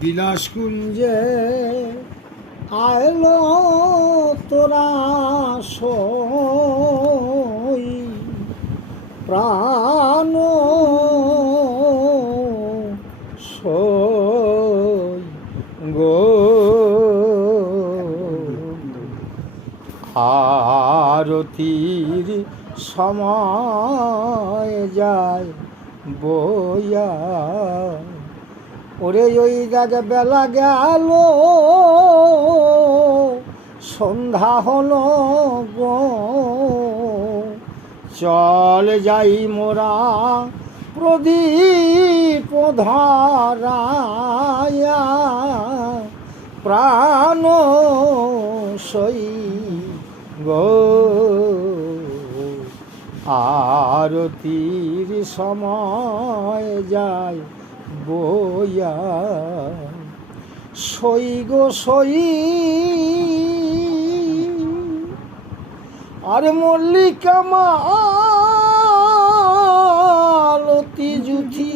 বিলাস কুঞ্জে আয়লো তোরা সই প্রাণ সই গো। আরতির সময় যায় বইয়া ওরে ওই দাদা বেলা গেল। সন্ধ্যা হলো গো। চল যাই মোরা প্রদীপ ধরায়া প্রাণ সই গো। আরতির সময় যায়। বইয়া। সই গো সই। আর মল্লিকা মালতি জুথি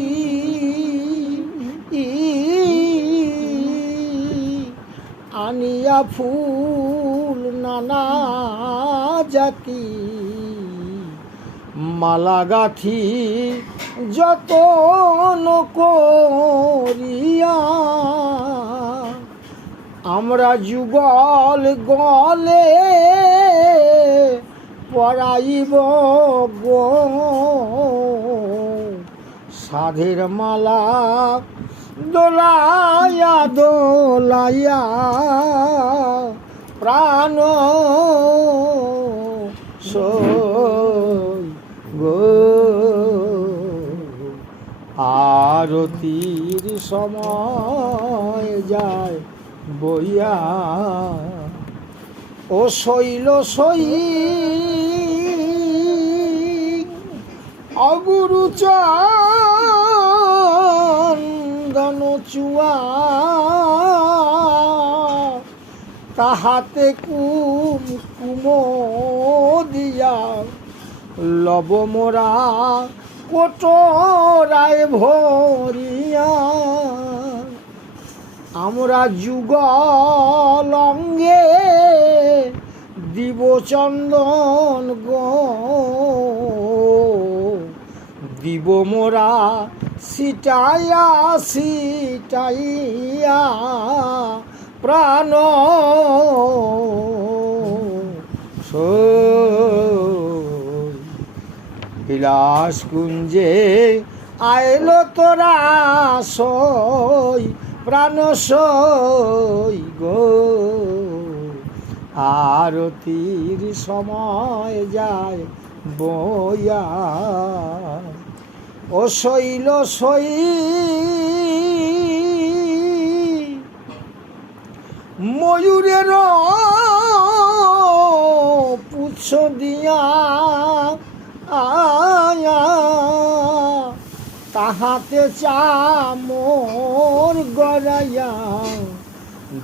আনিয়া ফুল নানা জাতি। মালা গাথি যতন করিয়া আমরা যুগল গলে পড়াইব গো। সাধের মালা দোলাইয়া দোলাইয়া আরতির সময় যায় বইয়া। ও শৈল সই অগুরু চুয়া। তাহাতে কুম কুম দিয়া, লব মোরা কোটরায় ভরিয়া। আমরা যুগল অঙ্গে দিব চন্দন গো। দিব মোরা সিটাইয়া সিটাইয়া প্রাণ বিলাস কুঞ্জে আইলো তোরা সই, প্রাণ সই গো। আরতির সময় যায় বয়া ও শৈল সই, ময়ূরের পুচ্ছ দিয়া আয়া তাহাতে চামর গড়াইয়া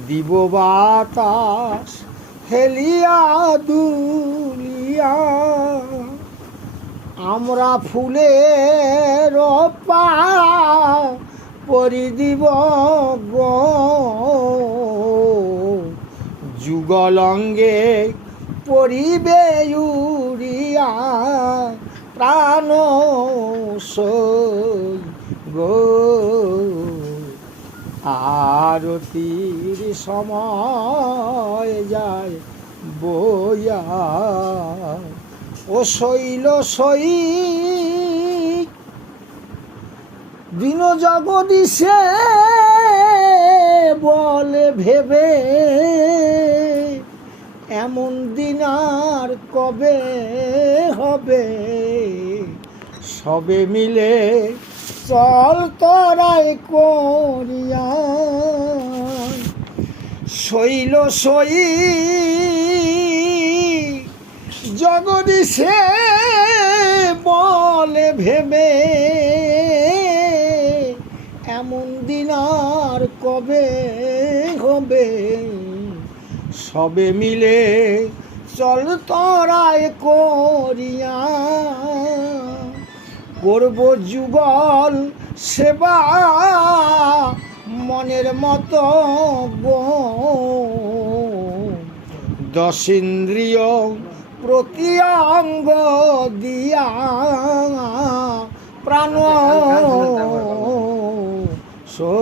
দিব বাতাস, হেলিয়া দুলিয়া। আমরা ফুলের পা পরি দিব যুগলঙ্গে পরিবে উড়িয়া প্রাণ গো। আরতির সময় যায় বইয়া। ও শৈল সই দিন জগদীশে বলে ভেবে এমন দিন আর কবে হবে? সবে মিলে চল তরাই করিয়া। শৈল সই জগদীশে বলে ভেবে, এমন দিন আর কবে হবে? সবে মিলে চল তরায় করিয়া। করব যুগল সেবা মনের মতো গো। দশ ইন্দ্রিয় প্রতি অঙ্গ দিয়া প্রাণ আচ্ছা, আচ্ছা, আচ্ছা, সো